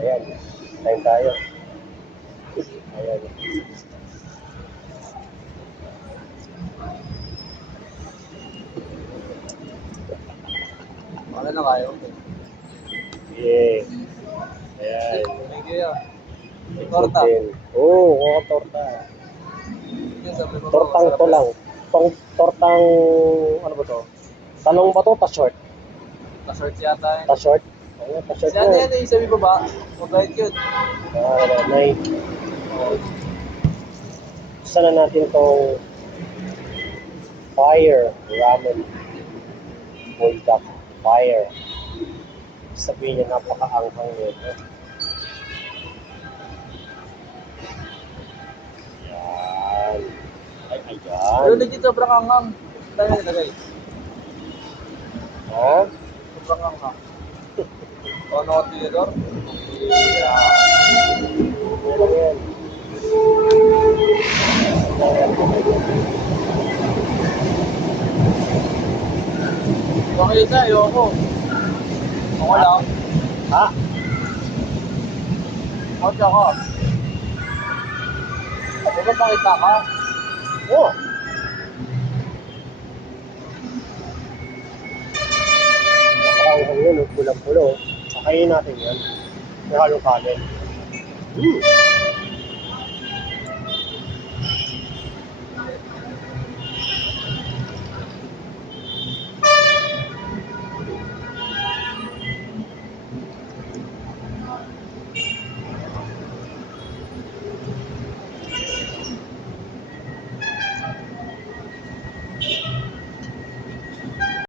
Ayan. Time tayo. Ayan. Ano na kayo? Yeah. Ayan. Thank you yan. Torta. Oo, oh, torta. Tortang to lang. Tortang, ano ba to? Talong ba to? Ta-short? Na-short yata yun. Ta-short? Ayan, ta-short Si ano yan yung sabi ba ba? Mabait yun. May sana natin itong fire ramen bulldog fire. Sabihin niya napakaanghang nito. Yan. Ay, Pero ayan. legit sobrang anghang. Dahil nilagay. Ha? Sobrang anghang. Ano ang tinidor? Ano yan? Pakita, ayoko. Ako lang. Ha? Kotsa ko. Ano ba pakita ka? Oo. Napakaanghang yun, pulang-pulo. Sakayin natin yan. May halong kanin.